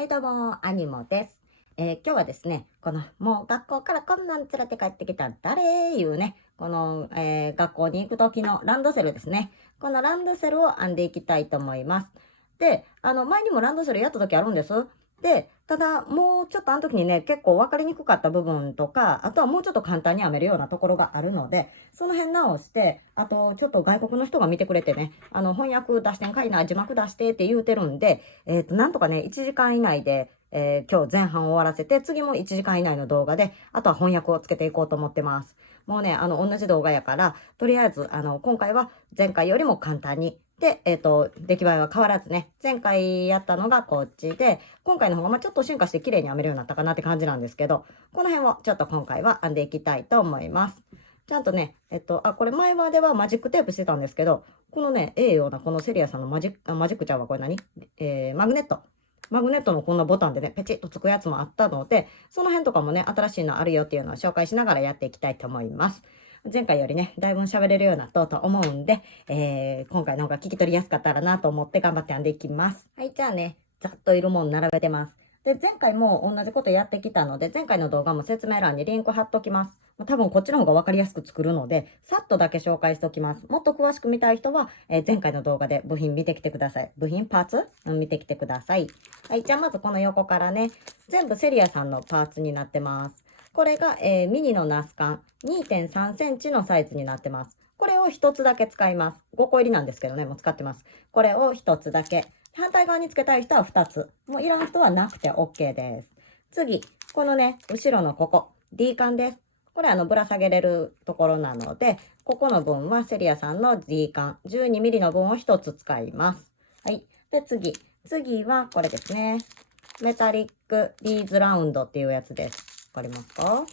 はいどうも、アニモです。今日はですね、もう学校からこんなん連れて帰ってきた誰いうね、学校に行く時のランドセルですね。このランドセルを編んでいきたいと思います。で、前にもランドセルやった時あるんです。で、ただ、もうちょっとあの時にね、結構分かりにくかった部分とか、あとはもうちょっと簡単に編めるようなところがあるので、その辺直して、あと、ちょっと外国の人が見てくれてね、翻訳出してんかいな、字幕出してって言うてるんで、なんとかね、1時間以内で、今日前半終わらせて、次も1時間以内の動画で、あとは翻訳をつけていこうと思ってます。もうね、同じ動画やから、とりあえず、今回は前回よりも簡単に、で、出来栄えは変わらずね、前回やったのがこっちで、今回の方がちょっと進化して綺麗に編めるようになったかなって感じなんですけど、この辺をちょっと今回は編んでいきたいと思います。ちゃんとね、これ前まではマジックテープしてたんですけど、このね、ようなこのセリアさんのマジックちゃんはこれ何マグネット。マグネットのこんなボタンでね、ペチッとつくやつもあったので、その辺とかもね、新しいのあるよっていうのを紹介しながらやっていきたいと思います。前回よりね、だいぶ喋れるようになったと思うんで、今回の方が聞き取りやすかったらなと思って頑張って編んでいきます。はい、じゃあね、ざっといるもん並べてます。で、前回も同じことやってきたので、前回の動画も説明欄にリンク貼っときます。多分こっちの方が分かりやすく作るので、さっとだけ紹介しておきます。もっと詳しく見たい人は、前回の動画で部品見てきてください。部品パーツ、見てきてください。はい、じゃあまずこの横からね、全部セリアさんのパーツになってます。これが、ミニのナスカン 2.3 センチのサイズになってます。これを1つだけ使います。5個入りなんですけどね、もう使ってます。これを1つだけ。反対側につけたい人は2つ。もういらん人はなくて OK です。次、このね、後ろのここ、D カンです。これぶら下げれるところなので、ここの分はセリアさんの D カン 12mm の分を1つ使います。はい。で、次はこれですね。メタリックビーズラウンドっていうやつです。わかりますか？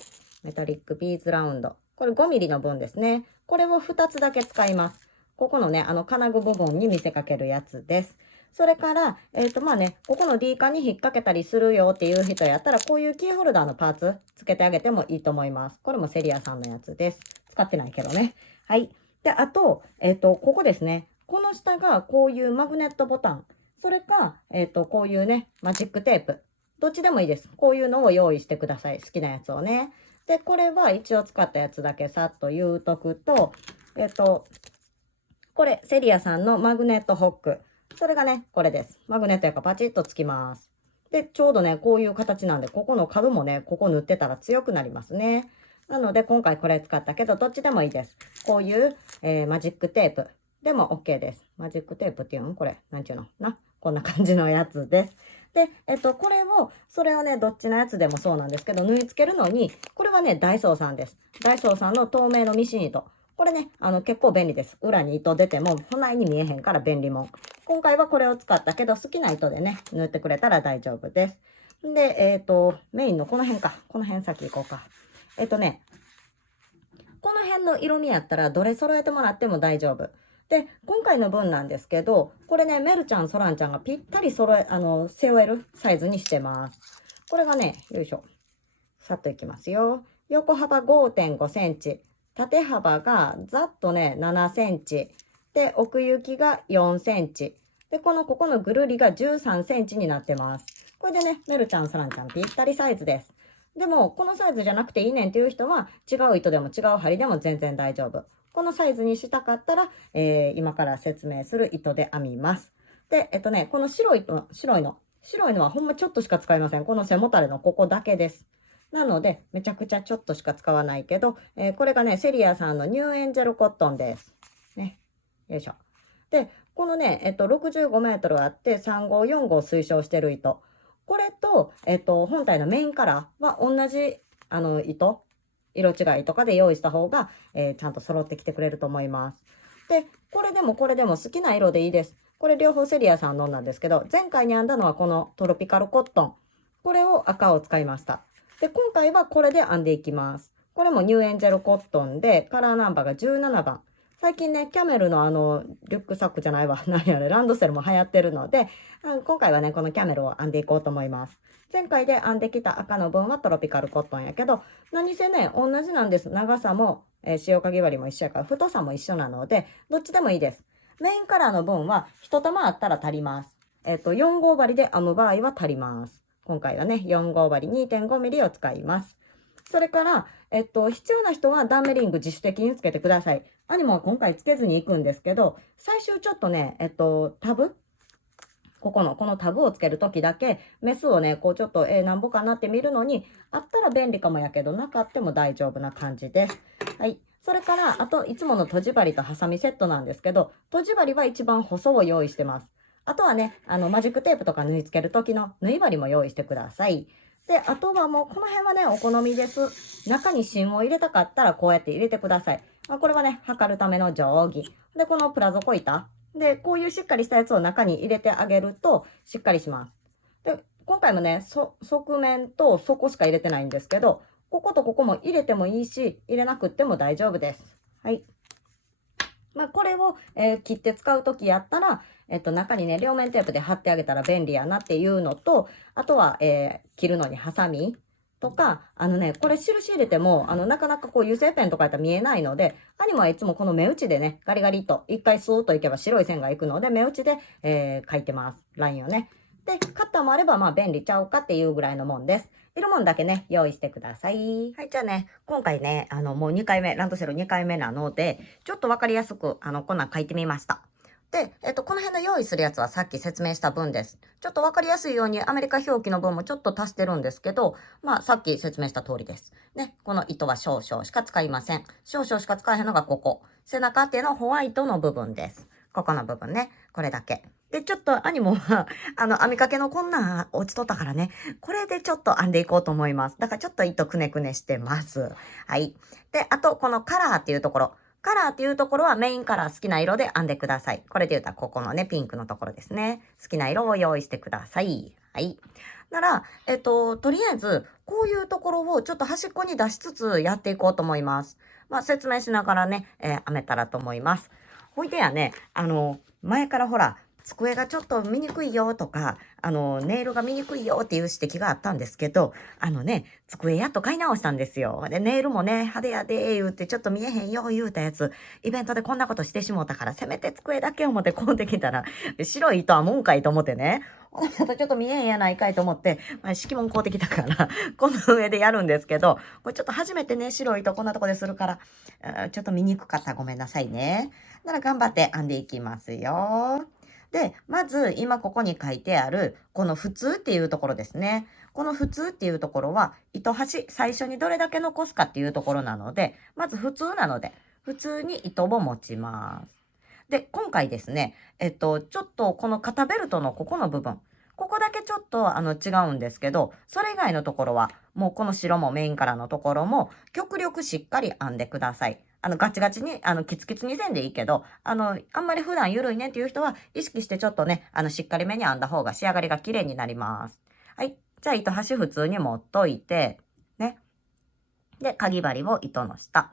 メタリックビーズラウンド。これ 5mm の分ですね。これを2つだけ使います。ここのね、金具部分に見せかけるやつです。それから、まあね、ここの D カンに引っ掛けたりするよっていう人やったら、こういうキーホルダーのパーツつけてあげてもいいと思います。これもセリアさんのやつです。使ってないけどね。はい。で、あと、ここですね。この下がこういうマグネットボタン。それか、こういうね、マジックテープ。どっちでもいいです。こういうのを用意してください。好きなやつをね。で、これは一応使ったやつだけさっと言うとくと、これ、セリアさんのマグネットホック。それがね、これです。マグネットやからパチッとつきます。で、ちょうどね、こういう形なんで、ここの角もね、ここ塗ってたら強くなりますね。なので、今回これ使ったけど、どっちでもいいです。こういう、マジックテープでも OK です。マジックテープっていうのこれ、なんちゅうのな。こんな感じのやつです。で、それをね、どっちのやつでもそうなんですけど、縫い付けるのに、これはね、ダイソーさんです。ダイソーさんの透明のミシン糸。これね、結構便利です。裏に糸出ても、ほないに見えへんから便利もん。今回はこれを使ったけど、好きな糸でね、縫ってくれたら大丈夫です。で、メインのこの辺か。この辺先行こうか。この辺の色味やったら、どれ揃えてもらっても大丈夫。で、今回の分なんですけど、これね、メルちゃん、ソランちゃんがぴったり背負えるサイズにしてます。これがね、よいしょ。さっといきますよ。横幅 5.5 センチ。縦幅がざっとね、7センチ。で、奥行きが4センチ。で、ここのぐるりが13センチになってます。これでね、メルちゃん、ソランちゃんぴったりサイズです。でも、このサイズじゃなくていいねんっていう人は、違う糸でも違う針でも全然大丈夫。このサイズにしたかったら、今から説明する糸で編みます。で、この白いのはほんまちょっとしか使いません。この背もたれのここだけです。なので、めちゃくちゃちょっとしか使わないけど、これがね、セリアさんのニューエンジェルコットンです。ね。よいしょ。で、このね、65メートルあって3号、4号推奨してる糸。これと、本体のメインカラーは同じ、色違いとかで用意した方が、ちゃんと揃ってきてくれると思います。で、これでも好きな色でいいです。これ両方セリアさんのなんですけど、前回に編んだのはこのトロピカルコットン。これを赤を使いました。で、今回はこれで編んでいきます。これもニューエンジェルコットンで、カラーナンバーが17番。最近ね、キャメルのリュックサックじゃないわ。何やね、ランドセルも流行ってるので、今回はね、このキャメルを編んでいこうと思います。前回で編んできた赤の分はトロピカルコットンやけど、何せね、同じなんです。長さも、塩かぎ針も一緒やから、太さも一緒なので、どっちでもいいです。メインカラーの分は、一玉あったら足ります。4号針で編む場合は足ります。今回はね、4号針 2.5 ミリを使います。それから、必要な人は断面リング自主的につけてください。兄も今回つけずに行くんですけど、最終ちょっとね、タブこのタブをつけるときだけ、メスをね、こうちょっと、なんぼかなって見るのに、あったら便利かもやけど、なかっても大丈夫な感じです。はい。それから、あと、いつもの閉じ針とハサミセットなんですけど、閉じ針は一番細を用意してます。あとはね、マジックテープとか縫い付ける時の縫い針も用意してください。で、あとはもう、この辺はね、お好みです。中に芯を入れたかったら、こうやって入れてください。これはね、測るための定規。で、このプラゾコ板。で、こういうしっかりしたやつを中に入れてあげると、しっかりします。で、今回もね、側面と底しか入れてないんですけど、こことここも入れてもいいし、入れなくっても大丈夫です。はい。これを、切って使うときやったら、中にね、両面テープで貼ってあげたら便利やなっていうのと、あとは、切るのにハサミとか、これ印入れても、なかなかこう油性ペンとかやったら見えないので、兄はいつもこの目打ちでね、ガリガリと、一回スーッといけば白い線がいくので、目打ちで、書いてます。ラインをね。で、カッターもあれば、便利ちゃうかっていうぐらいのもんです。いるもんだけね、用意してください。はい、じゃあね、今回ね、もう2回目、ランドセル2回目なので、ちょっとわかりやすく、こんなん書いてみました。で、この辺の用意するやつはさっき説明した分です。ちょっとわかりやすいようにアメリカ表記の分もちょっと足してるんですけど、さっき説明した通りです。ね、この糸は少々しか使いません。少々しか使えへんのがここ。背中っていうのホワイトの部分です。ここの部分ね。これだけ。で、ちょっと兄も編みかけのこんなん落ちとったからね、これでちょっと編んでいこうと思います。だからちょっと糸くねくねしてます。はい。で、あと、このカラーっていうところ。カラーっていうところはメインカラー好きな色で編んでください。これで言うたらここのね、ピンクのところですね。好きな色を用意してください。はい。なら、とりあえず、こういうところをちょっと端っこに出しつつやっていこうと思います。説明しながらね、編めたらと思います。ほいでやね、前からほら、机がちょっと見にくいよとか、ネイルが見にくいよっていう指摘があったんですけど、机やっと買い直したんですよ。で、ネイルもね、派手やで言うてちょっと見えへんよ言うたやつ、イベントでこんなことしてしもうたから、せめて机だけ思ってこうできたら、白い糸はもんかいと思ってね、ちょっと見えへんやないかいと思って、敷物買うてきたから、この上でやるんですけど、これちょっと初めてね、白い糸こんなとこでするから、ちょっと見にくかったらごめんなさいね。なら頑張って編んでいきますよ。で、まず今ここに書いてある、この普通っていうところですね。この普通っていうところは、糸端、最初にどれだけ残すかっていうところなので、まず普通なので、普通に糸を持ちます。で、今回ですね、ちょっとこの肩ベルトのここの部分、ここだけちょっと違うんですけど、それ以外のところは、もうこの白もメインカラーのところも、極力しっかり編んでください。ガチガチに、キツキツにせんでいいけど、あんまり普段緩いねっていう人は、意識してちょっとね、しっかりめに編んだ方が仕上がりが綺麗になります。はい。じゃあ、糸端普通に持っといて、ね。で、かぎ針を糸の下。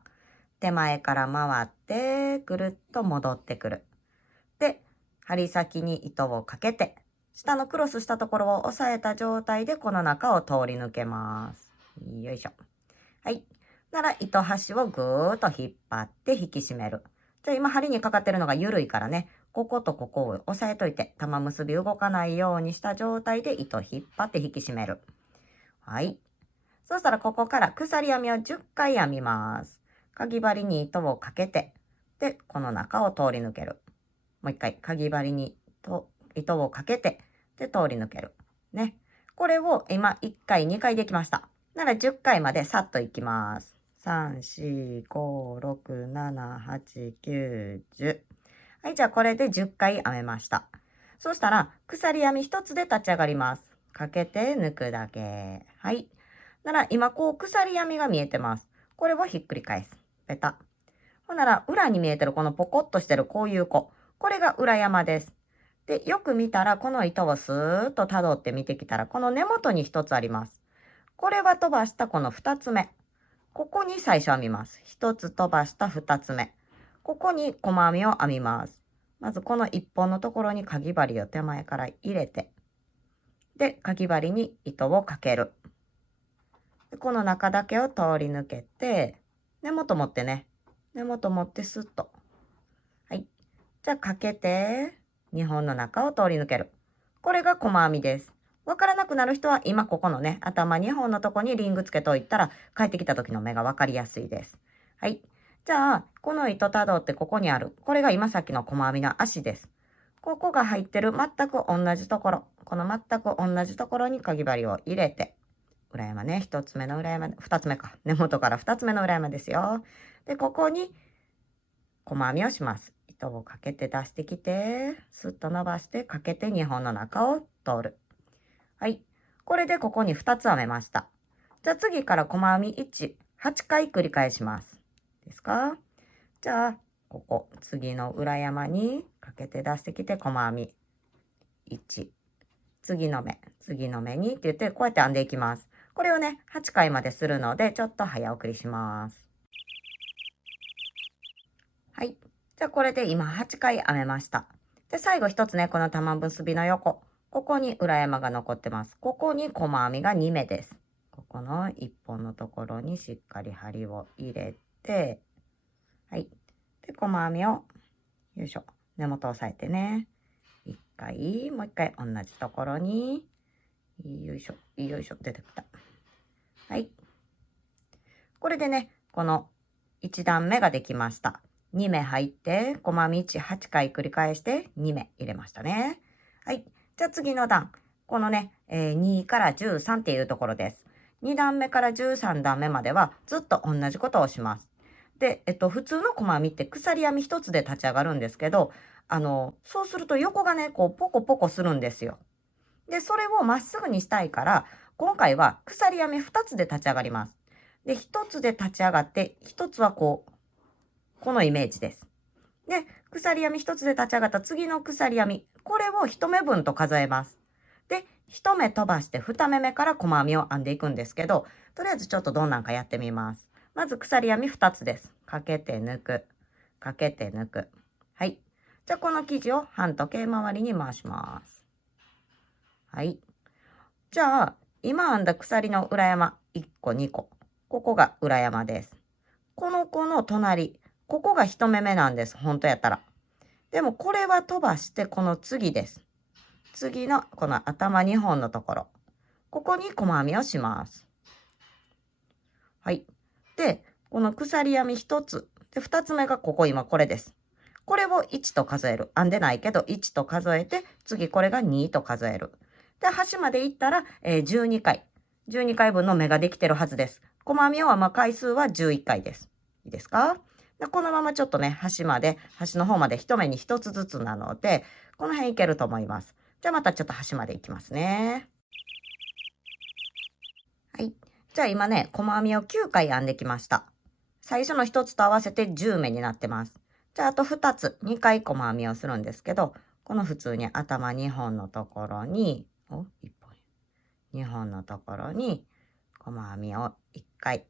手前から回って、ぐるっと戻ってくる。で、針先に糸をかけて、下のクロスしたところを押さえた状態でこの中を通り抜けます。よいしょ。はい。なら、糸端をぐーっと引っ張って引き締める。じゃあ今針にかかってるのが緩いからね、こことここを押さえといて、玉結び動かないようにした状態で糸引っ張って引き締める。はい。そしたらここから鎖編みを10回編みます。かぎ針に糸をかけて、で、この中を通り抜ける。もう一回、かぎ針に糸をかけて、で、通り抜ける。ね。これを今、1回、2回できました。なら10回までさっといきます。3、4、5、6、7、8、9、10。はい、じゃあこれで10回編めました。そしたら、鎖編み1つで立ち上がります。かけて抜くだけ。はい。なら、今こう鎖編みが見えてます。これをひっくり返す。ペタ。ほんなら、裏に見えてるこのポコッとしてるこういう子。これが裏山です。で、よく見たら、この糸をスーッと辿って見てきたら、この根元に1つあります。これは飛ばしたこの2つ目。ここに最初編みます。1つ飛ばした2つ目。ここに細編みを編みます。まずこの1本のところにかぎ針を手前から入れて、で、かぎ針に糸をかける。でこの中だけを通り抜けて、根元持ってね。根元持ってスッと。はい。じゃあかけて、2本の中を通り抜ける。これが細編みです。わからなくなる人は今ここのね、頭2本のとこにリングつけといたら帰ってきた時の目がわかりやすいです。はい。じゃあ、この糸たどってここにある。これが今さっきの細編みの足です。ここが入ってる全く同じところ。この全く同じところにかぎ針を入れて、裏山ね、1つ目の裏山、2つ目か。根元から2つ目の裏山ですよ。で、ここに細編みをします。糸をかけて出してきて、スッと伸ばしてかけて2本の中を通る。はい。これでここに2つ編めました。じゃあ次から細編み1、8回繰り返します。ですか？じゃあ、ここ、次の裏山にかけて出してきて細編み1、次の目にって言って、こうやって編んでいきます。これをね、8回までするので、ちょっと早送りします。はい。じゃあこれで今8回編めました。で、最後一つね、この玉結びの横。ここに裏山が残ってます。ここに細編みが2目です。ここの1本のところにしっかり針を入れて、はい。で、細編みを、よいしょ、根元押さえてね。1回、もう1回同じところに、よいしょ、よいしょ、出てきた。はい。これでね、この1段目ができました。2目入って、細編み1、8回繰り返して2目入れましたね。はい。じゃあ次の段。このね、2から13っていうところです。2段目から13段目まではずっと同じことをします。で、普通の細編みって鎖編み一つで立ち上がるんですけど、そうすると横がね、こうポコポコするんですよ。で、それをまっすぐにしたいから、今回は鎖編み2つで立ち上がります。で、1つで立ち上がって、1つはこう、このイメージです。で、鎖編み1つで立ち上がった次の鎖編み、これを1目分と数えます。で、1目飛ばして2目から細編みを編んでいくんですけど、とりあえずちょっとどんなんかやってみます。まず鎖編み2つです。かけて抜く。かけて抜く。はい。じゃあこの生地を半時計回りに回します。はい。じゃあ、今編んだ鎖の裏山、1個、2個。ここが裏山です。この子の隣、ここが1目目なんです。本当やったら。でもこれは飛ばしてこの次です。次のこの頭2本のところ。ここに細編みをします。はい。で、この鎖編み1つ。で、2つ目がここ今これです。これを1と数える。編んでないけど1と数えて、次これが2と数える。で、端までいったら、12回。12回分の目ができてるはずです。細編みを編む回数は11回です。いいですか？でこのままちょっとね、端の方まで一目に1つずつなので、この辺いけると思います。じゃあまたちょっと端までいきますね。はい。じゃあ今ね、細編みを9回編んできました。最初の1つと合わせて10目になってます。じゃああと2つ、2回細編みをするんですけど、この普通に頭2本のところに、1本。2本のところに細編みを1回。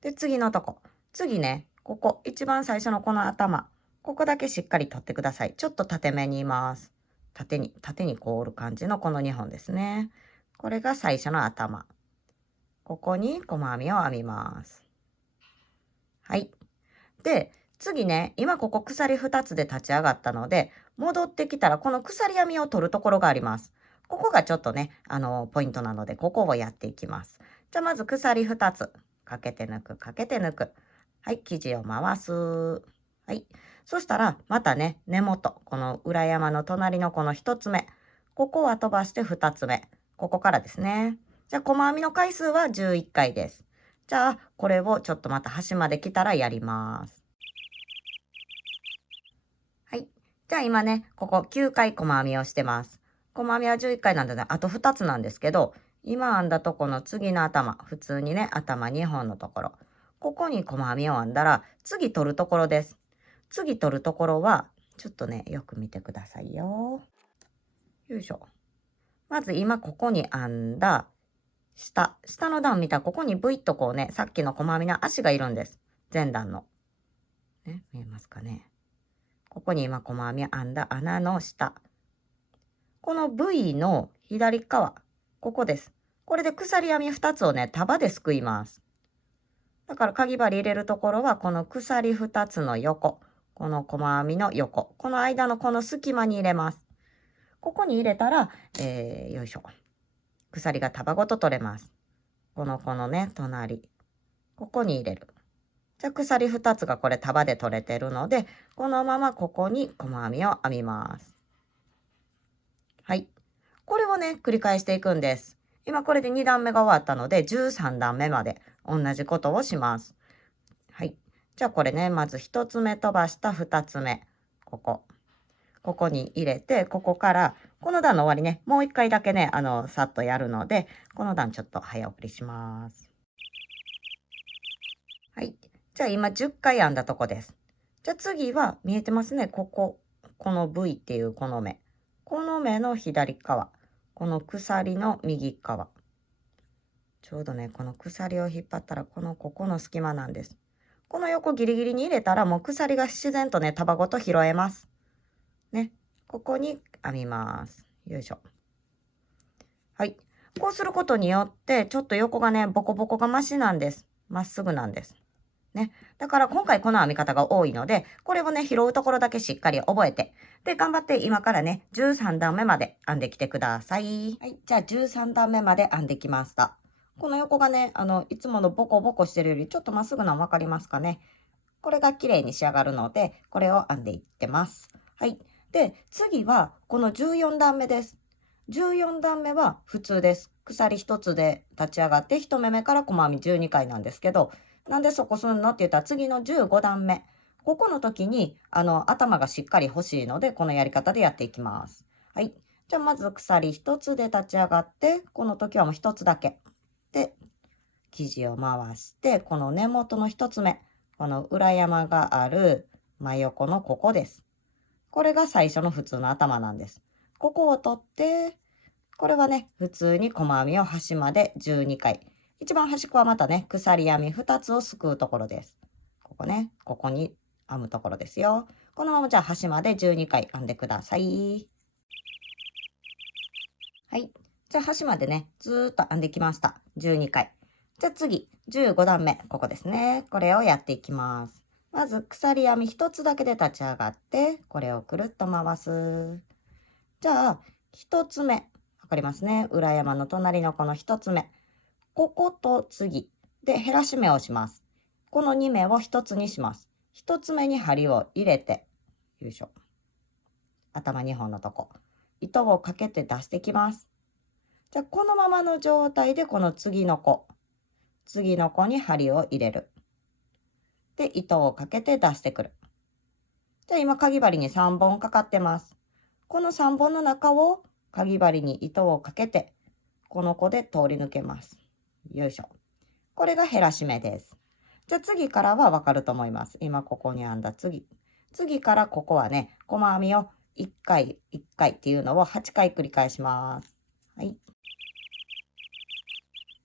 で、次のとこ。次ね、ここ、一番最初のこの頭。ここだけしっかり取ってください。ちょっと縦めにいます。縦にこう折る感じのこの2本ですね。これが最初の頭。ここに細編みを編みます。はい。で、次ね、今ここ鎖2つで立ち上がったので、戻ってきたらこの鎖編みを取るところがあります。ここがちょっとね、ポイントなので、ここをやっていきます。じゃあまず鎖2つ。かけて抜く、かけて抜く。はい、生地を回す。はい。そしたら、またね、根元。この裏山の隣のこの1つ目。ここは飛ばして2つ目。ここからですね。じゃあ、細編みの回数は11回です。じゃあ、これをちょっとまた端まで来たらやります。はい。じゃあ今ね、ここ9回細編みをしてます。細編みは11回なんでね、あと2つなんですけど、今編んだとこの次の頭、普通にね、頭2本のところ。ここに細編みを編んだら、次取るところです。次取るところは、ちょっとね、よく見てくださいよ。よいしょ。まず今ここに編んだ下の段見たらここにブイッとこうね、さっきの細編みの足がいるんです。前段の。ね、見えますかね。ここに今細編み編んだ穴の下。この V の左側。ここです。これで鎖編み2つをね、束ですくいます。だからかぎ針入れるところはこの鎖2つの横。この細編みの横。この間のこの隙間に入れます。ここに入れたら、よいしょ。鎖が束ごと取れます。このね、隣。ここに入れる。じゃあ鎖2つがこれ束で取れてるので、このままここに細編みを編みます。はい。これをね、繰り返していくんです。今これで2段目が終わったので、13段目まで同じことをします。はい。じゃあこれね、まず1つ目飛ばした2つ目。ここに入れて、ここから、この段の終わりね、もう1回だけね、さっとやるので、この段ちょっと早送りします。はい。じゃあ今10回編んだとこです。じゃあ次は見えてますね。この V っていうこの目。この目の左側。この鎖の右側。ちょうどね、この鎖を引っ張ったら、ここの隙間なんです。この横ギリギリに入れたら、もう鎖が自然とね、束ごと拾えます。ね。ここに編みます。よいしょ。はい。こうすることによって、ちょっと横がね、ボコボコがマシなんです。まっすぐなんです。ね。だから今回この編み方が多いので、これをね、拾うところだけしっかり覚えて、で、頑張って今からね、13段目まで編んできてください。はい。じゃあ13段目まで編んできました。この横がね、いつものボコボコしてるよりちょっとまっすぐなの分かりますかね。これが綺麗に仕上がるので、これを編んでいってます。はい。で、次はこの14段目です。14段目は普通です。鎖1つで立ち上がって1目目から細編み12回なんですけど、なんでそこすんのって言ったら次の15段目。ここの時に頭がしっかり欲しいので、このやり方でやっていきます。はい。じゃあまず鎖1つで立ち上がって、この時はもう1つだけ。で、生地を回して、この根元の1つ目。この裏山がある真横のここです。これが最初の普通の頭なんです。ここを取って、これはね、普通に細編みを端まで12回。一番端っこはまたね、鎖編み2つをすくうところです。ここね、ここに編むところですよ。このままじゃあ端まで12回編んでください。はい。じゃあ端までね、ずーっと編んできました。12回。じゃあ次、15段目。ここですね。これをやっていきます。まず鎖編み1つだけで立ち上がって、これをくるっと回す。じゃあ、1つ目。わかりますね。裏山の隣のこの1つ目。ここと次。で、減らし目をします。この2目を1つにします。1つ目に針を入れて、よいしょ。頭2本のとこ。糸をかけて出してきます。じゃあ、このままの状態でこの次の子に針を入れる。で、糸をかけて出してくる。じゃあ今、かぎ針に3本かかってます。この3本の中をかぎ針に糸をかけて、この子で通り抜けます。よいしょ。これが減らし目です。じゃあ次からはわかると思います。今ここに編んだ次からここはね、細編みを1回1回っていうのを8回繰り返します。はい。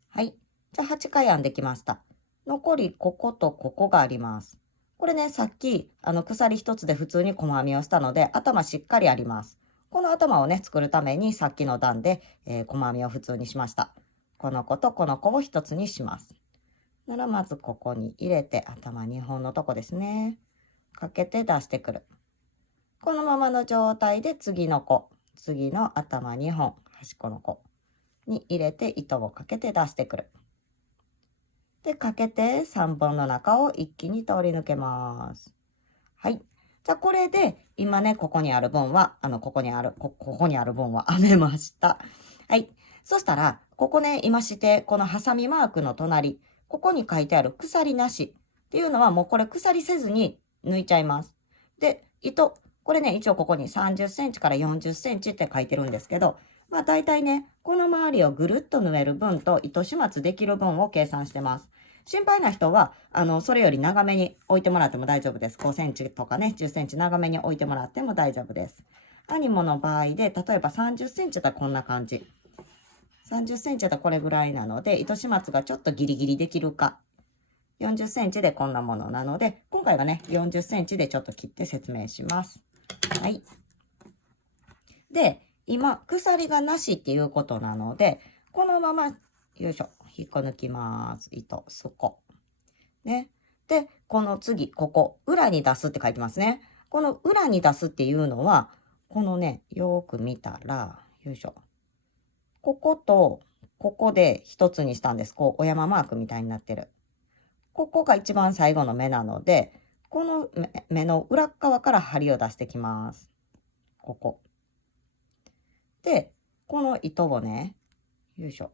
はい。じゃあ8回編んできました。残りこことここがあります。これね、さっき鎖1つで普通に細編みをしたので、頭しっかりあります。この頭をね、作るためにさっきの段で、細編みを普通にしました。この子とこの子を1つにします。ならまずここに入れて、頭2本のとこですね。かけて出してくる。このままの状態で次の頭2本、端っこの子に入れて糸をかけて出してくる。で、かけて3本の中を一気に通り抜けます。はい。じゃあこれで今ね、ここにある分は、ここにある分は編めました。はい。そしたら、ここね、今して、このハサミマークの隣、ここに書いてある鎖なしっていうのはもうこれ鎖せずに抜いちゃいます。で、これね、一応ここに30センチから40センチって書いてるんですけど、まあ大体ね、この周りをぐるっと縫える分と糸始末できる分を計算してます。心配な人は、それより長めに置いてもらっても大丈夫です。5センチとかね、10センチ長めに置いてもらっても大丈夫です。アニモの場合で、例えば30センチだったらこんな感じ。30センチだったらこれぐらいなので、糸始末がちょっとギリギリできるか。40センチでこんなものなので、今回はね、40センチでちょっと切って説明します。はい。で、今、鎖がなしっていうことなので、このまま、よいしょ、引っこ抜きます。糸、すこ。ね。で、この次、ここ、裏に出すって書いてますね。この裏に出すっていうのは、このね、よーく見たら、よいしょ。こことここで一つにしたんです。こう、お山マークみたいになってる。ここが一番最後の目なので、この目の裏側から針を出してきます。ここ。で、この糸をね、よいしょ。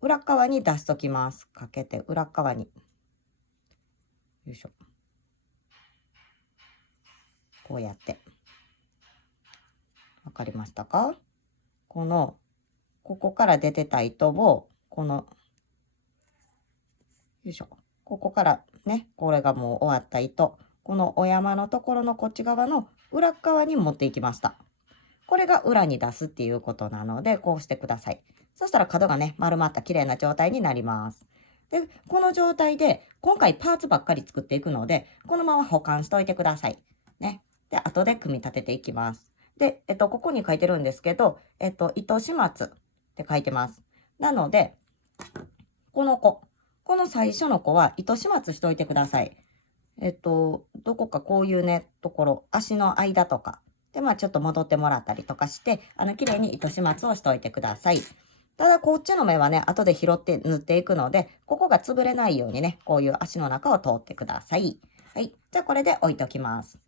裏側に出しときます。かけて裏側に。よいしょ。こうやって。わかりましたか？ここから出てた糸を、よいしょ。ここからね、これがもう終わった糸。このお山のところのこっち側の裏側に持っていきました。これが裏に出すっていうことなので、こうしてください。そしたら角がね、丸まった綺麗な状態になります。で、この状態で、今回パーツばっかり作っていくので、このまま保管しといてください。ね。で、後で組み立てていきます。で、ここに書いてるんですけど、糸始末って書いてます。なので、この最初の子は糸始末しといてください。どこかこういうね、ところ、足の間とか、で、まあちょっと戻ってもらったりとかして、綺麗に糸始末をしといてください。ただ、こっちの目はね、後で拾って縫っていくので、ここが潰れないようにね、こういう足の中を通ってください。はい。じゃあ、これで置いときます。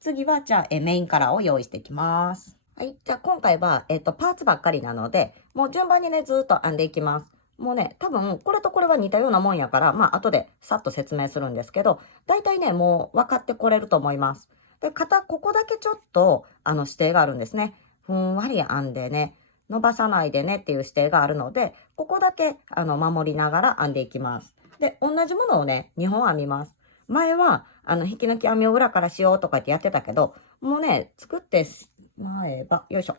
次は、じゃあ、メインカラーを用意していきます。はい。じゃあ、今回は、パーツばっかりなので、もう順番にね、ずーっと編んでいきます。もうね、多分、これとこれは似たようなもんやから、まあ、後でさっと説明するんですけど、大体ね、もう分かってこれると思います。で、ここだけちょっと、指定があるんですね。ふんわり編んでね、伸ばさないでねっていう指定があるので、ここだけ、守りながら編んでいきます。で、同じものをね、2本編みます。前は、引き抜き編みを裏からしようとかってやってたけど、もうね、作ってしまえば、よいしょ。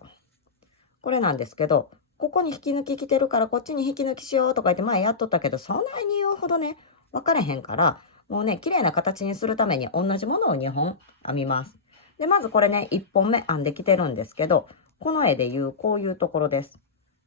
これなんですけど、ここに引き抜き来てるからこっちに引き抜きしようとか言って前やっとったけど、そんなに言うほどね、分かれへんから、もうね、綺麗な形にするために同じものを2本編みます。で、まずこれね、1本目編んできてるんですけど、この絵でいうこういうところです。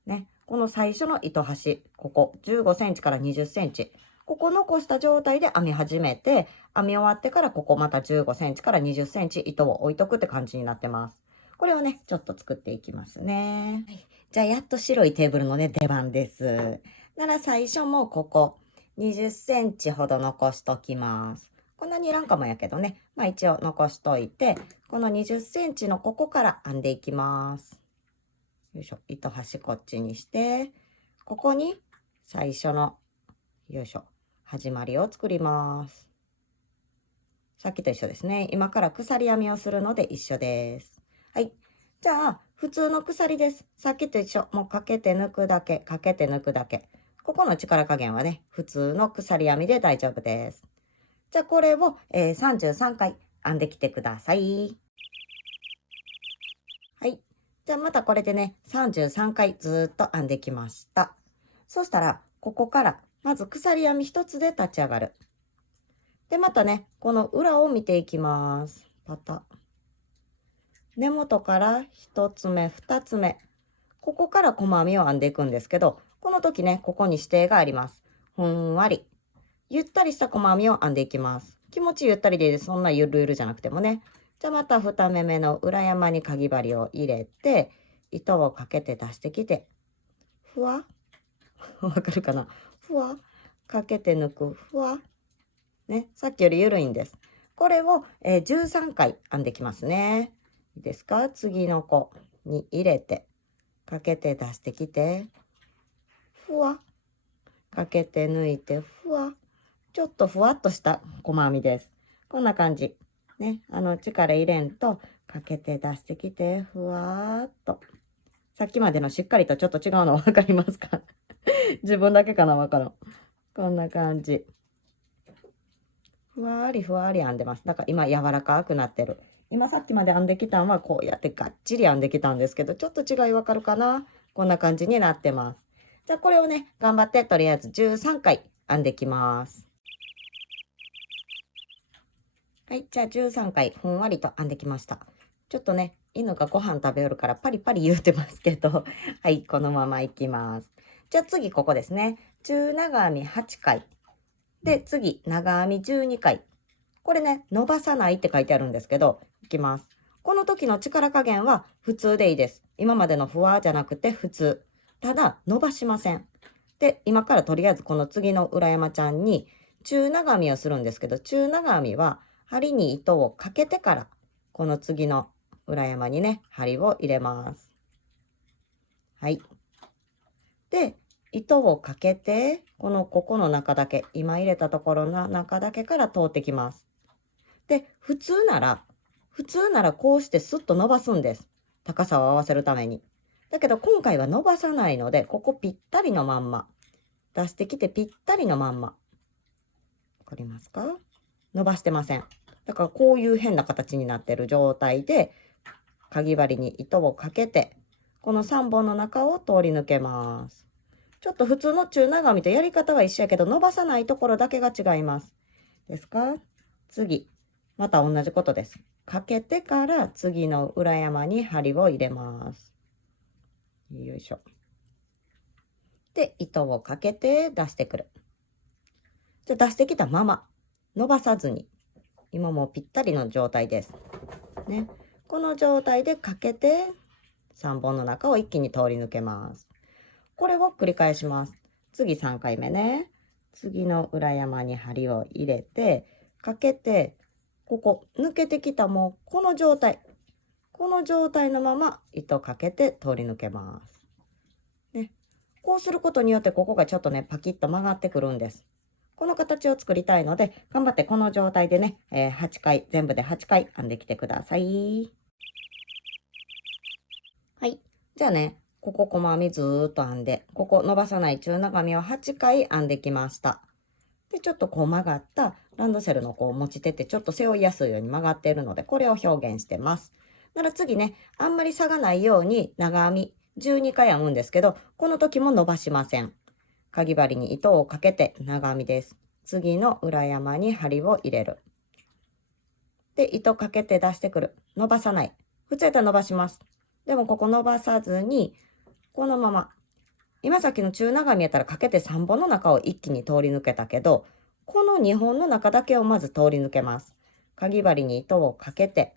ね、この最初の糸端、ここ15センチから20センチ。ここ残した状態で編み始めて、編み終わってからここまた15センチから20センチ糸を置いとくって感じになってます。これをね、ちょっと作っていきますね。はい、じゃあ、やっと白いテーブルのね、出番です。なら最初もここ、20センチほど残しときます。こんなにいらんかもやけどね。まあ一応残しといて、この20センチのここから編んでいきます。よいしょ。糸端こっちにして、ここに最初の、よいしょ。始まりを作ります。さっきと一緒ですね。今から鎖編みをするので一緒です。はい。じゃあ、普通の鎖です。さっきと一緒。もうかけて抜くだけ、かけて抜くだけ。ここの力加減はね、普通の鎖編みで大丈夫です。じゃあ、これを、33回編んできてください。はい。じゃあ、またこれでね、33回ずっと編んできました。そしたら、ここから、まず鎖編み一つで立ち上がる。で、またね、この裏を見ていきます。パタ。根元から1つ目、2つ目。ここから細編みを編んでいくんですけど、この時ね、ここに指定があります。ふんわり。ゆったりした細編みを編んでいきます。気持ちゆったりで、そんなゆるゆるじゃなくてもね。じゃあまた2目目の裏山にかぎ針を入れて、糸をかけて出してきて、ふわわかるかな、ふわかけて抜く、ふわね、さっきより緩いんです。これを、13回編んできますね。いいですか？次の子に入れて、かけて出してきて、ふわ。かけて抜いて、ふわ。ちょっとふわっとした細編みです。こんな感じ。ね、力入れんと、かけて出してきて、ふわーっと。さっきまでのしっかりとちょっと違うの分かりますか？自分だけかな、わからん。こんな感じ。ふわりふわり編んでます。だから今柔らかくなってる。今さっきまで編んできたんはこうやってがっちり編んできたんですけど、ちょっと違いわかるかな？こんな感じになってます。じゃあこれをね、頑張ってとりあえず13回編んできます。はい、じゃあ13回ふんわりと編んできました。ちょっとね、犬がご飯食べよるからパリパリ言うてますけど、はい、このままいきます。じゃあ次ここですね。中長編み8回。で、次、長編み12回。これね、伸ばさないって書いてあるんですけど、いきます。この時の力加減は普通でいいです。今までのふわじゃなくて普通。ただ、伸ばしません。で、今からとりあえずこの次の裏山ちゃんに中長編みをするんですけど、中長編みは針に糸をかけてから、この次の裏山にね、針を入れます。はい。で、糸をかけて、ここの中だけ、今入れたところの中だけから通ってきます。で、普通ならこうしてスッと伸ばすんです。高さを合わせるために。だけど今回は伸ばさないので、ここぴったりのまんま。出してきてぴったりのまんま。わかりますか？伸ばしてません。だからこういう変な形になってる状態で、かぎ針に糸をかけて、この3本の中を通り抜けます。ちょっと普通の中長編みとやり方は一緒やけど、伸ばさないところだけが違います。ですか？次、また同じことです。かけてから次の裏山に針を入れます。よいしょ。で、糸をかけて出してくる。じゃあ出してきたまま、伸ばさずに、今もうぴったりの状態です。ね。この状態でかけて、3本の中を一気に通り抜けます。これを繰り返します。次3回目ね。次の裏山に針を入れて、かけて、ここ、抜けてきたもう、この状態のまま糸かけて通り抜けます。ね。こうすることによって、ここがちょっとね、パキッと曲がってくるんです。この形を作りたいので、頑張ってこの状態でね、8回、全部で8回編んできてください。はい。じゃあね、ここ細編みずーっと編んで、ここ伸ばさない中長編みを8回編んできました。で、ちょっとこう曲がったランドセルのこう持ち手ってちょっと背負いやすいように曲がっているので、これを表現してます。なら次ね、あんまり差がないように長編み12回編むんですけど、この時も伸ばしません。かぎ針に糸をかけて長編みです。次の裏山に針を入れる。で、糸かけて出してくる。伸ばさない。普通やったら伸ばします。でもここ伸ばさずに、このまま。今さっきの中長編みやったらかけて3本の中を一気に通り抜けたけど、この2本の中だけをまず通り抜けます。かぎ針に糸をかけて、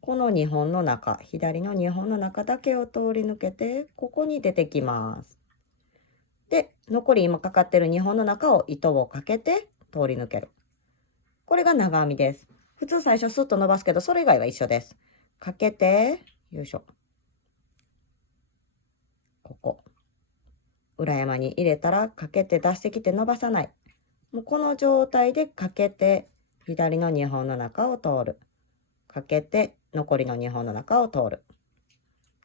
この2本の中、左の2本の中だけを通り抜けて、ここに出てきます。で、残り今かかってる2本の中を糸をかけて通り抜ける。これが長編みです。普通最初スッと伸ばすけど、それ以外は一緒です。かけて、よいしょ。ここ。裏山に入れたらかけて出してきて伸ばさない。もうこの状態でかけて左の2本の中を通る。かけて残りの2本の中を通る。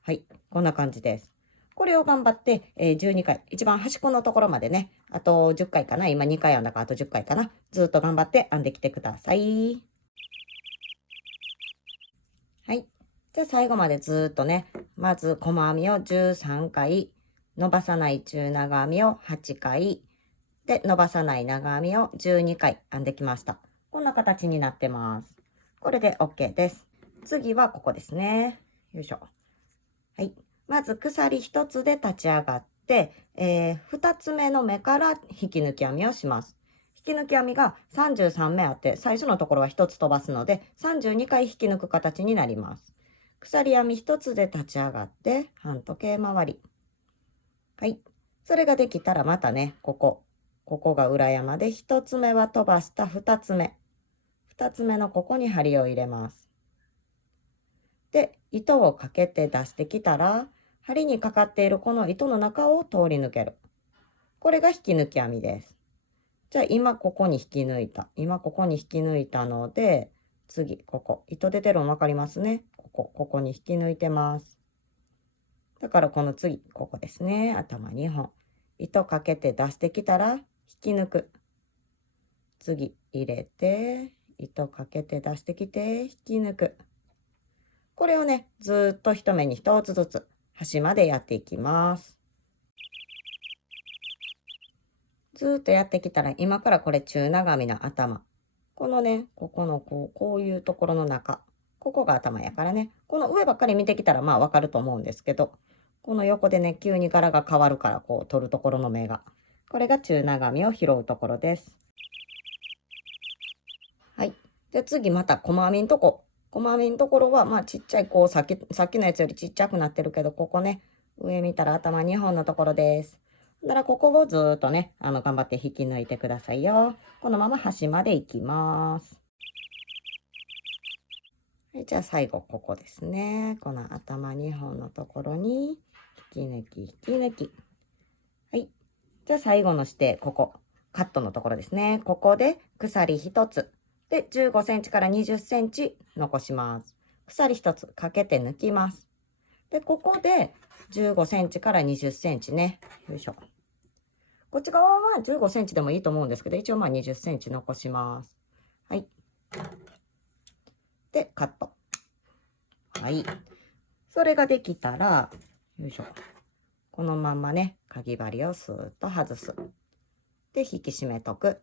はい、こんな感じです。これを頑張って、12回、一番端っこのところまでね、あと10回かな、今2回編んだからあと10回かな、ずっと頑張って編んできてください。はい。じゃあ最後までずっとね、まず細編みを13回、伸ばさない中長編みを8回、で、伸ばさない長編みを12回編んできました。こんな形になってます。これで OK です。次はここですね。よいしょ。はい。まず鎖1つで立ち上がって、2つ目の目から引き抜き編みをします。引き抜き編みが33目あって、最初のところは1つ飛ばすので、32回引き抜く形になります。鎖編み1つで立ち上がって、半時計回り。はい。それができたらまたね、ここが裏山で1つ目は飛ばした2つ目。2つ目のここに針を入れます。で、糸をかけて出してきたら、針にかかっているこの糸の中を通り抜ける。これが引き抜き編みです。じゃあ今ここに引き抜いた。今ここに引き抜いたので、次、ここ。糸出てるの分かりますね。ここに引き抜いてます。だからこの次、ここですね。頭2本。糸かけて出してきたら、引き抜く。次、入れて、糸かけて出してきて、引き抜く。これをね、ずっと一目に一つずつ、端までやっていきます。ずっとやってきたら、今からこれ中長編みの頭。このね、ここのこういうところの中。ここが頭やからね。この上ばっかり見てきたらまあわかると思うんですけど、この横でね、急に柄が変わるから、こう取るところの目が。これが中長編みを拾うところです。はい。で、次また細編みのとこ。細編みのところは、まあちっちゃい、こう、さっきのやつよりちっちゃくなってるけど、ここね、上見たら頭2本のところです。だからここをずーっとね、頑張って引き抜いてくださいよ。このまま端まで行きます。はい、じゃあ最後ここですね。この頭2本のところに、引き抜き。はい。じゃあ最後のして、ここ、カットのところですね。ここで鎖1つ。で、15センチから20センチ残します。鎖1つかけて抜きます。で、ここで15センチから20センチね。よいしょ。こっち側は15センチでもいいと思うんですけど、一応まあ20センチ残します。はい。で、カット。はい。それができたら、よいしょ。このままね、かぎ針をスーッと外す。で、引き締めとく。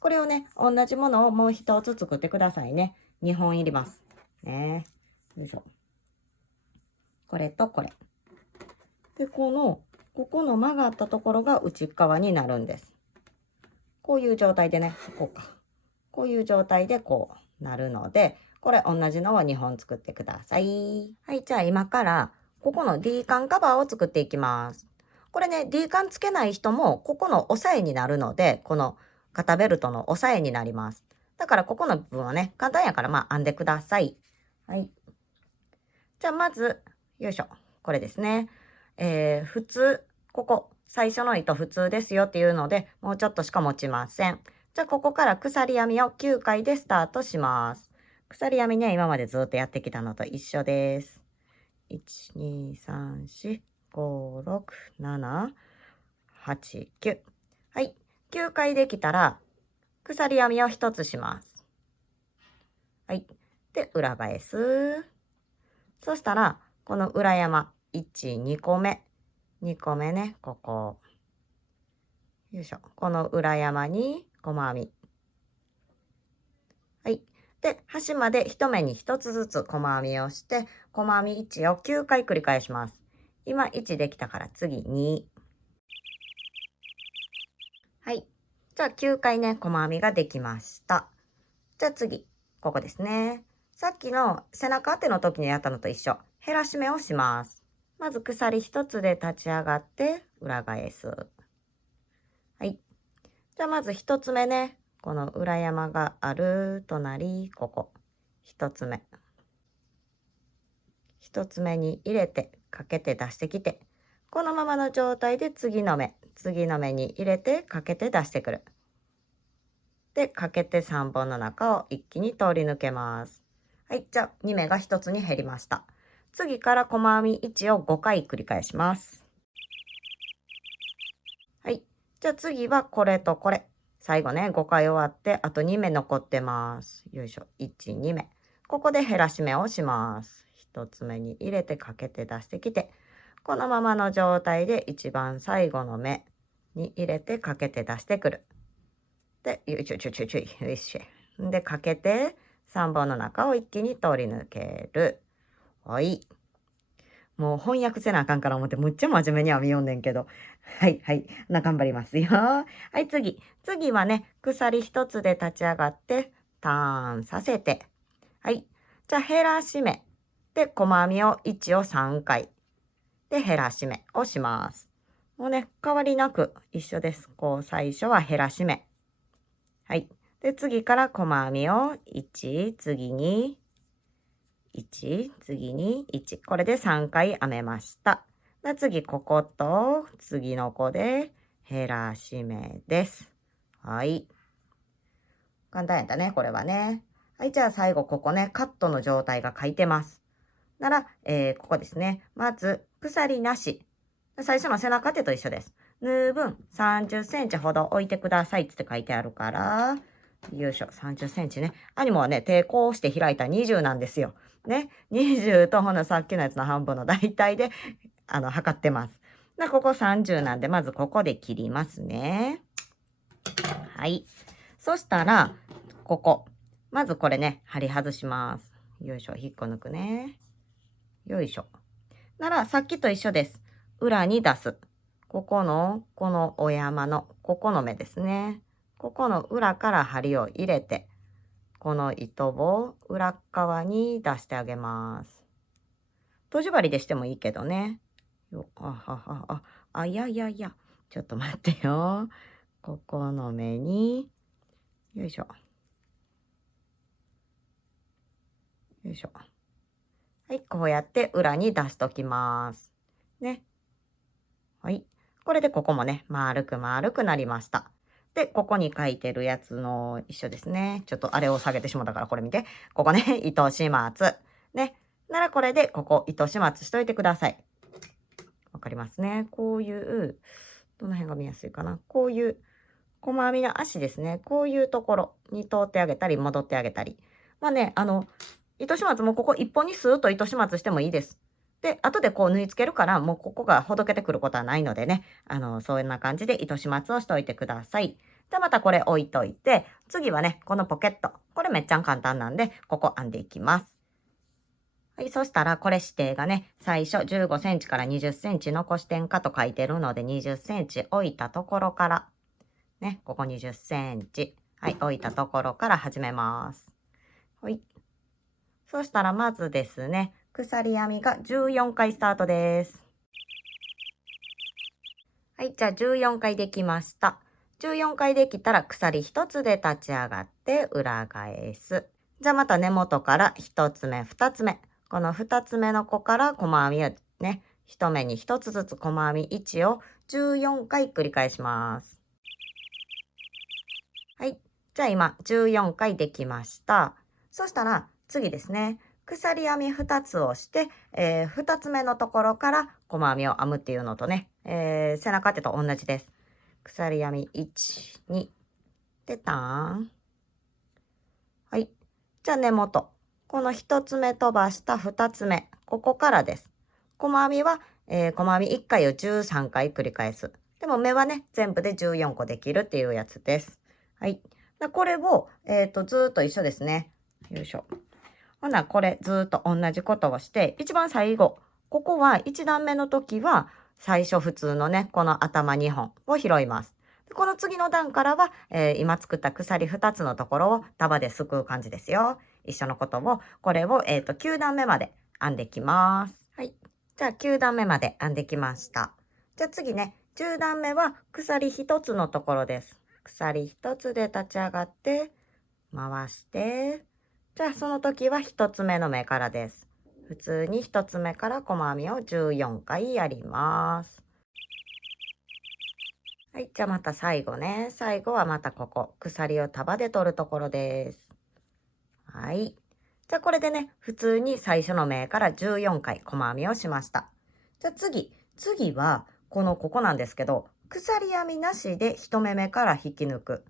これをね、同じものをもう一つ作ってくださいね。2本いります。ね。よいしょ。これとこれ。で、ここの曲がったところが内側になるんです。こういう状態でね、こうか。こういう状態でこうなるので、これ同じのを2本作ってください。はい、じゃあ今から、ここの D カンカバーを作っていきます。これね、D カンつけない人も、ここの押さえになるので、この肩ベルトの押さえになります。だからここの部分はね、簡単やからまあ編んでください。はい。じゃあまず、よいしょ。これですね。普通、ここ、最初の糸普通ですよっていうので、もうちょっとしか持ちません。じゃあここから鎖編みを9回でスタートします。鎖編みね、今までずっとやってきたのと一緒です。1、2、3、4、5、6、7、8、9。はい。9回できたら、鎖編みを1つします。はい。で、裏返す。そしたら、この裏山、1、2個目。2個目ね、ここ。よいしょ。この裏山に細編み。はい。で、端まで1目に1つずつ細編みをして、細編み1を9回繰り返します。今1できたから次2。はい。じゃあ9回ね、細編みができました。じゃあ次、ここですね。さっきの背中当ての時にやったのと一緒。減らし目をします。まず鎖1つで立ち上がって裏返す。はい。じゃあまず1つ目ね。この裏山がある隣、ここ。1つ目。1つ目に入れて、かけて出してきて、このままの状態で次の目に入れて、かけて出してくる。で、かけて3本の中を一気に通り抜けます。はい、じゃあ2目が1つに減りました。次から細編み1を5回繰り返します。はい、じゃあ次はこれとこれ。最後ね、5回終わって、あと2目残ってます。よいしょ、1、2目。ここで減らし目をします。1つ目に入れてかけて出してきて、このままの状態で一番最後の目に入れてかけて出してくる。で、よいしょ、よいしょ。で、かけて、3本の中を一気に通り抜ける。はい。もう翻訳せなあかんから思って、むっちゃ真面目には見よんねんけど。はい、はい。頑張りますよ。はい、次。次はね、鎖一つで立ち上がって、ターンさせて。はい。じゃあ、減らし目。で、細編みを1を3回。で、減らし目をします。もうね、変わりなく一緒です。こう、最初は減らし目。はい。で、次から細編みを1、次に1、次に1。これで3回編めました。で、次、ここと次の子で減らし目です。はい。簡単やったね、これはね。はい、じゃあ最後、ここね、カットの状態が書いてます。なら、ここですね。まず、鎖なし。最初の背中手と一緒です。縫う分30センチほど置いてくださいって書いてあるから、よいしょ、30センチね。アニモはね、抵抗して開いた20なんですよ。ね。20とほなさっきのやつの半分の大体で、測ってます。で、ここ30なんで、まずここで切りますね。はい。そしたら、ここ。まずこれね、針外します。よいしょ、引っこ抜くね。よいしょ。なら、さっきと一緒です。裏に出す。このお山の、ここの目ですね。ここの裏から針を入れて、この糸を裏側に出してあげます。閉じ針でしてもいいけどね。いやいやいや。ちょっと待ってよ。ここの目に、よいしょ。よいしょ。はい、こうやって裏に出しときます。ね。はい。これでここもね、丸く丸くなりました。で、ここに書いてるやつの一緒ですね。ちょっとあれを下げてしまったからこれ見て。ここね、糸始末。ね。ならこれでここ糸始末しといてください。わかりますね。こういう、どの辺が見やすいかな。こういう細編みの足ですね。こういうところに通ってあげたり、戻ってあげたり。まあね、糸始末もここ一本にスーッと糸始末してもいいです。で、後でこう縫い付けるから、もうここがほどけてくることはないのでね、そんな感じで糸始末をしておいてください。じゃあまたこれ置いといて、次はね、このポケット。これめっちゃ簡単なんで、ここ編んでいきます。はい、そしたらこれ指定がね、最初15センチから20センチ残し点かと書いてるので、20センチ置いたところから、ね、ここ20センチ。はい、置いたところから始めます。はい。そしたらまずですね、鎖編みが14回スタートです。はい、じゃあ14回できました。14回できたら鎖1つで立ち上がって裏返す。じゃあまた根元から1つ目、2つ目。この2つ目の子から細編みをね、1目に1つずつ細編み1を14回繰り返します。はい。じゃあ今14回できました。そしたら次ですね。鎖編み2つをして、2つ目のところから細編みを編むっていうのとね、背中当てと同じです。鎖編み1、2、で、ターン。はい。じゃあ根元。この1つ目飛ばした2つ目。ここからです。細編みは、細編み1回を13回繰り返す。でも目はね、全部で14個できるっていうやつです。はい。これを、ずーっと一緒ですね。よいしょ。ほな、これずーっと同じことをして、一番最後、ここは1段目の時は、最初普通のね、この頭2本を拾います。この次の段からは、今作った鎖2つのところを束ですくう感じですよ。一緒のことを、これを、9段目まで編んできます。はい。じゃあ9段目まで編んできました。じゃあ次ね、10段目は鎖1つのところです。鎖1つで立ち上がって、回して、じゃあその時は1つ目の目からです。普通に1つ目から細編みを14回やります。はい、じゃあまた最後ね。最後はまたここ、鎖を束で取るところです。はい。じゃあこれでね、普通に最初の目から14回細編みをしました。じゃあ次は、ここなんですけど、鎖編みなしで1目目から引き抜く。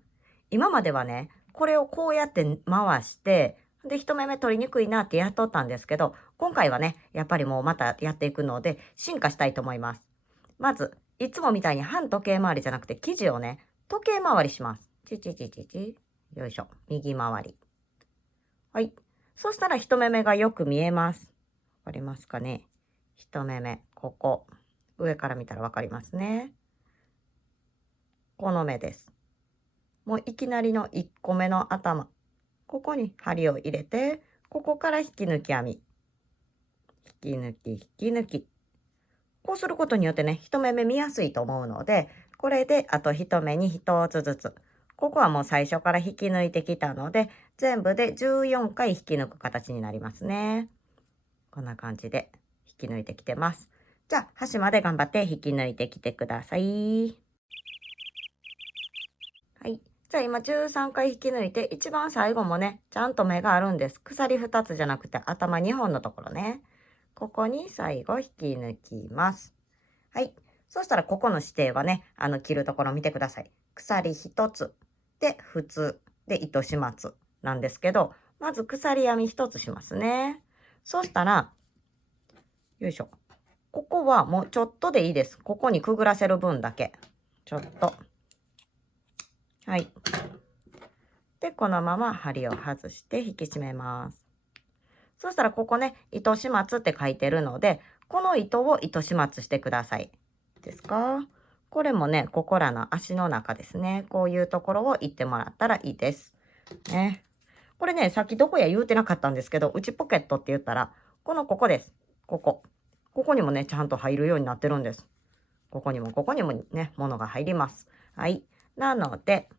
今まではね、これをこうやって回して、で、1目目取りにくいなってやっとったんですけど、今回はね、やっぱりもうまたやっていくので、進化したいと思います。まず、いつもみたいに反時計回りじゃなくて、生地をね、時計回りします。チチチチチ。よいしょ。右回り。はい。そしたら1目目がよく見えます。わかりますかね。1目目、ここ。上から見たらわかりますね。この目です。もういきなりの1個目の頭。ここに針を入れて、ここから引き抜き編み。引き抜き、引き抜き。こうすることによってね、1目目見やすいと思うので、これであと1目に1つずつ。ここはもう最初から引き抜いてきたので、全部で14回引き抜く形になりますね。こんな感じで引き抜いてきてます。じゃあ、端まで頑張って引き抜いてきてください。はい。じゃあ今13回引き抜いて、一番最後もね、ちゃんと目があるんです。鎖2つじゃなくて頭2本のところね。ここに最後引き抜きます。はい。そしたらここの指定はね、切るところ見てください。鎖1つで普通で糸始末なんですけど、まず鎖編み1つしますね。そしたら、よいしょ。ここはもうちょっとでいいです。ここにくぐらせる分だけ。ちょっと。はい。で、このまま針を外して引き締めます。そしたらここね、糸始末って書いてるので、この糸を糸始末してください。ですか？これもね、ここらの足の中ですね。こういうところを言ってもらったらいいです。ね。これね、さっきどこや言うてなかったんですけど、内ポケットって言ったら、ここです。ここ。ここにもね、ちゃんと入るようになってるんです。ここにもね、物が入ります。はい。なので、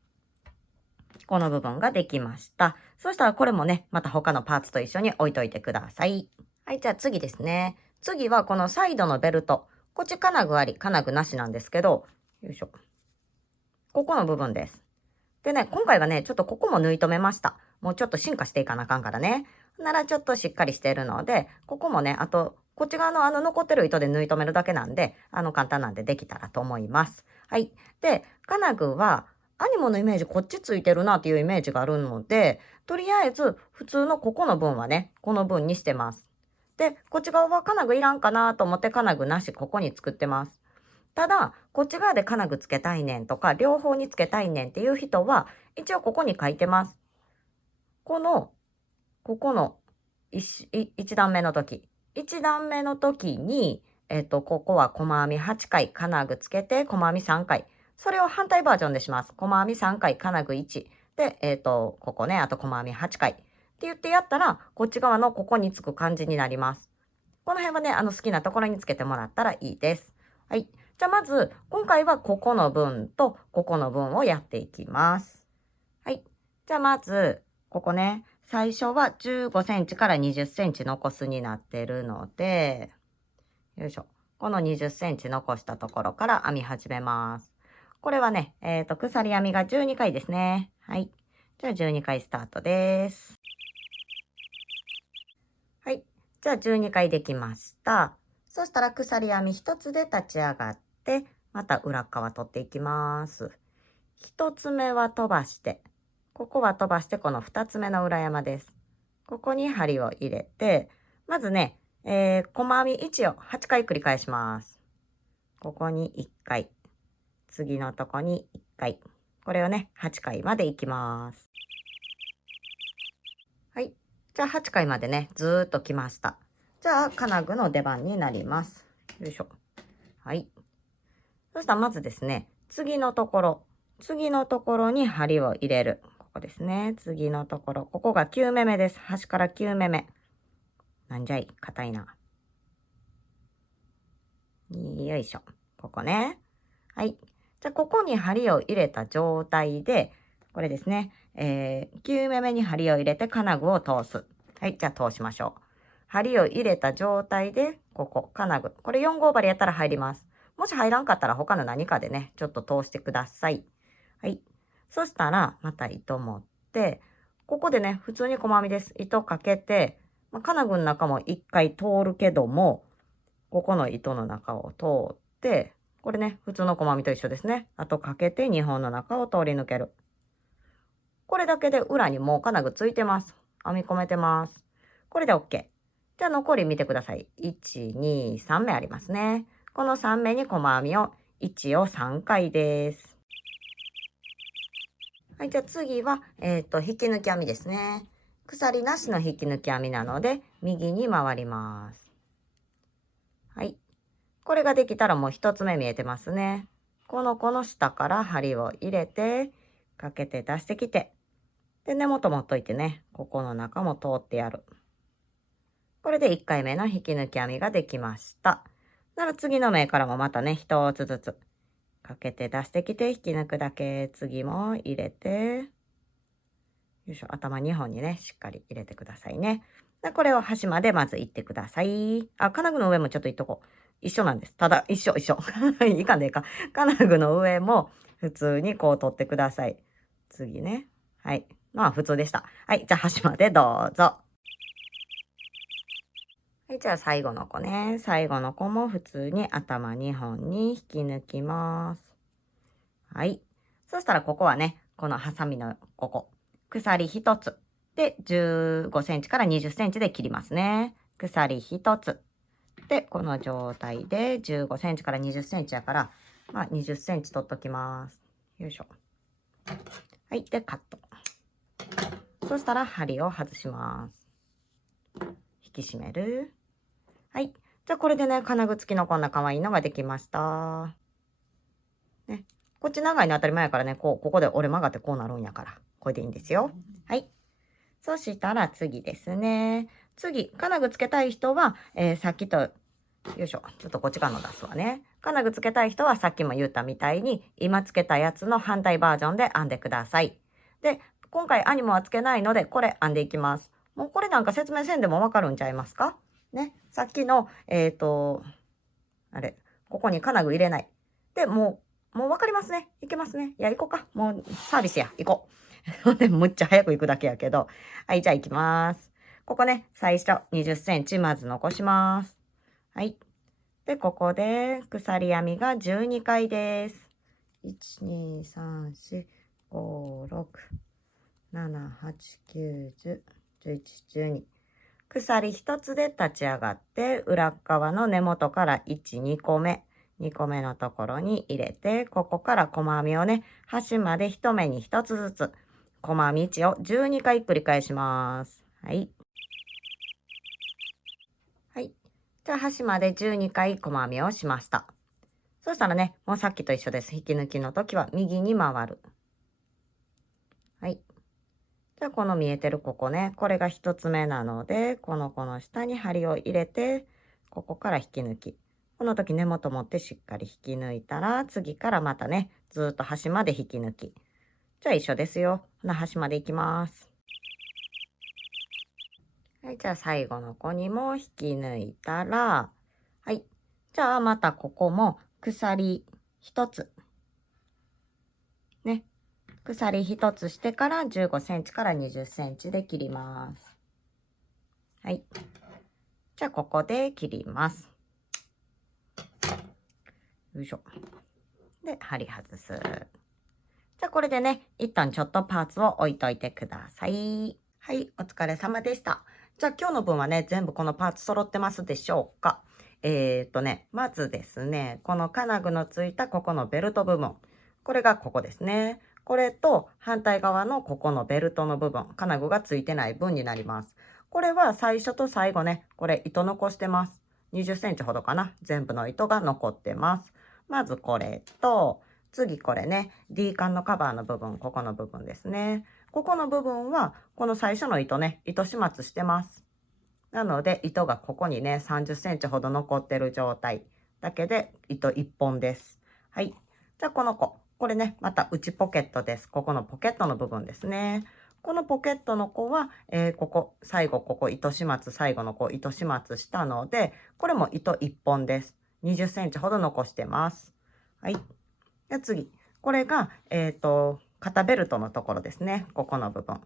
この部分ができました。そしたらこれもね、また他のパーツと一緒に置いといてください。はい、じゃあ次ですね。次はこのサイドのベルト。こっち金具あり、金具なしなんですけど、よいしょ。ここの部分です。でね、今回はね、ちょっとここも縫い留めました。もうちょっと進化していかなあかんからね。ならちょっとしっかりしてるので、ここもね、あと、こっち側の残ってる糸で縫い留めるだけなんで、簡単なんでできたらと思います。はい。で、金具は、アニモのイメージこっちついてるなっていうイメージがあるので、とりあえず普通のここの分はね、この分にしてます。で、こっち側は金具いらんかなと思って金具なしここに作ってます。ただ、こっち側で金具つけたいねんとか、両方につけたいねんっていう人は、一応ここに書いてます。ここの1段目の時。1段目の時に、ここは細編み8回、金具つけて細編み3回。それを反対バージョンでします。細編み3回、金具1。で、ここね、あと細編み8回。って言ってやったら、こっち側のここにつく感じになります。この辺はね、好きなところにつけてもらったらいいです。はい。じゃあまず、今回はここの分とここの分をやっていきます。はい。じゃあまず、ここね、最初は15センチから20センチ残すになってるので、よいしょ。この20センチ残したところから編み始めます。これはね、鎖編みが12回ですね。はい。じゃあ12回スタートです。はい。じゃあ12回できました。そしたら鎖編み1つで立ち上がって、また裏側取っていきます。1つ目は飛ばして、ここは飛ばしてこの2つ目の裏山です。ここに針を入れて、まずね、細編み1を8回繰り返します。ここに1回、次のとこに1回。これをね、8回までいきます。はい。じゃあ8回までね、ずーっと来ました。じゃあ金具の出番になります。よいしょ。はい。そしたらまずですね、次のところに針を入れる。ここですね。次のところ。ここが9目目です。端から9目目。なんじゃい、硬いな。よいしょ。ここね。はい。じゃあ、ここに針を入れた状態で、これですね。9目目に針を入れて金具を通す。はい。じゃあ、通しましょう。針を入れた状態で、ここ、金具。これ4号針やったら入ります。もし入らんかったら他の何かでね、ちょっと通してください。はい。そしたら、また糸持って、ここでね、普通に細編みです。糸かけて、金具の中も1回通るけども、ここの糸の中を通って、これね、普通の細編みと一緒ですね。あとかけて2本の中を通り抜ける。これだけで裏にもう金具ついてます。編み込めてます。これで OK。じゃあ残り見てください。1、2、3目ありますね。この3目に細編みを1を3回です。はい、じゃあ次は、引き抜き編みですね。鎖なしの引き抜き編みなので、右に回ります。はい。これができたらもう1つ目見えてますね。この下から針を入れて、かけて出してきて、で、根元持っといてね、ここの中も通ってやる。これで1回目の引き抜き編みができました。なら次の目からもまたね、1つずつかけて出してきて引き抜くだけ。次も入れて、よいしょ、頭2本にね、しっかり入れてくださいね。で、これを端までまずいってください。あ、金具の上もちょっといっとこう。一緒なんです。ただ、一緒。いかんでいいか。金具の上も普通にこう取ってください。次ね。はい。まあ、普通でした。はい。じゃあ、端までどうぞ。はい。じゃあ、最後の子ね。最後の子も普通に頭2本に引き抜きます。はい。そしたら、ここはね、このハサミのここ。鎖1つ。で、15センチから20センチで切りますね。鎖1つ。で、この状態で15センチから20センチやから、まあ20センチ取っときます。よいしょ。はい。で、カット。そしたら針を外します。引き締める。はい。じゃあこれでね、金具付きのこんな可愛いのができました。ね。こっち長いの当たり前やからね、ここで折れ曲がってこうなるんやから。これでいいんですよ。はい。そしたら次ですね。次、金具つけたい人は、さっきと、よいしょ、ちょっとこっち側の出すわね。金具つけたい人はさっきも言ったみたいに、今つけたやつの反対バージョンで編んでください。で、今回アニモはつけないので、これ編んでいきます。もうこれなんか説明せんでもわかるんちゃいますかね。さっきの、あれ、ここに金具入れない。で、もうわかりますね。いけますね。いや、行こうか。もうサービスや。行こう。ほんで、むっちゃ早く行くだけやけど。はい、じゃあ行きます。ここね、最初20センチまず残します。はい。で、ここで鎖編みが12回です。1、2、3、4、5、6、7、8、9、10、11、12。鎖一つで立ち上がって、裏側の根元から1、2個目。2個目のところに入れて、ここから細編みをね、端まで一目に一つずつ、細編み1を12回繰り返します。はい。はい。じゃあ、端まで12回細編みをしました。そしたらね、もうさっきと一緒です。引き抜きの時は右に回る。はい。じゃあ、この見えてるここね、これが一つ目なので、この下に針を入れて、ここから引き抜き。この時根元持ってしっかり引き抜いたら、次からまたね、ずっと端まで引き抜き。じゃあ一緒ですよ。端まで行きます。はい、じゃあ最後の子にも引き抜いたら、はい。じゃあまたここも鎖一つ。ね。鎖一つしてから15センチから20センチで切ります。はい。じゃあここで切ります。よいしょ。で、針外す。じゃあこれでね、一旦ちょっとパーツを置いといてください。はい、お疲れ様でした。じゃあ今日の分はね、全部このパーツ揃ってますでしょうか？まずですね、この金具のついたここのベルト部分。これがここですね。これと反対側のここのベルトの部分、金具がついてない分になります。これは最初と最後ね、これ糸残してます。20センチほどかな。全部の糸が残ってます。まずこれと、次これね、D カンのカバーの部分、ここの部分ですね。ここの部分は、この最初の糸ね、糸始末してます。なので、糸がここにね、30センチほど残ってる状態だけで、糸1本です。はい。じゃあ、この子。これね、また内ポケットです。ここのポケットの部分ですね。このポケットの子は、ここ、最後、ここ、糸始末、最後の子、糸始末したので、これも糸1本です。20センチほど残してます。はい。で、次。これが、肩ベルトのところですね。ここの部分。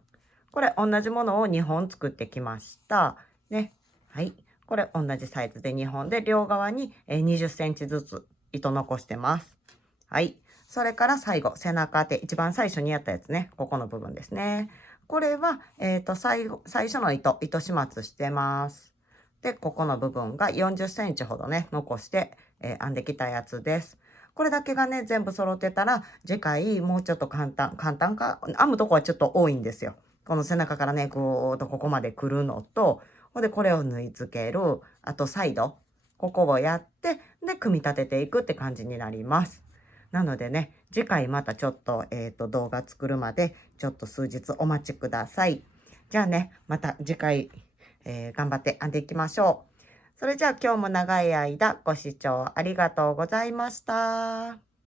これ同じものを2本作ってきました。ね。はい。これ同じサイズで2本で、両側に20センチずつ糸残してます。はい。それから最後、背中手、一番最初にやったやつね。ここの部分ですね。これは、最初の糸始末してます。で、ここの部分が40センチほどね、残して、編んできたやつです。これだけがね、全部揃ってたら、次回もうちょっと簡単か、編むとこはちょっと多いんですよ。この背中からね、ぐーっとここまで来るのと、ほんでこれを縫い付ける、あとサイド、ここをやって、で、組み立てていくって感じになります。なのでね、次回またちょっと、動画作るまで、ちょっと数日お待ちください。じゃあね、また次回、頑張って編んでいきましょう。それじゃあ今日も長い間ご視聴ありがとうございました。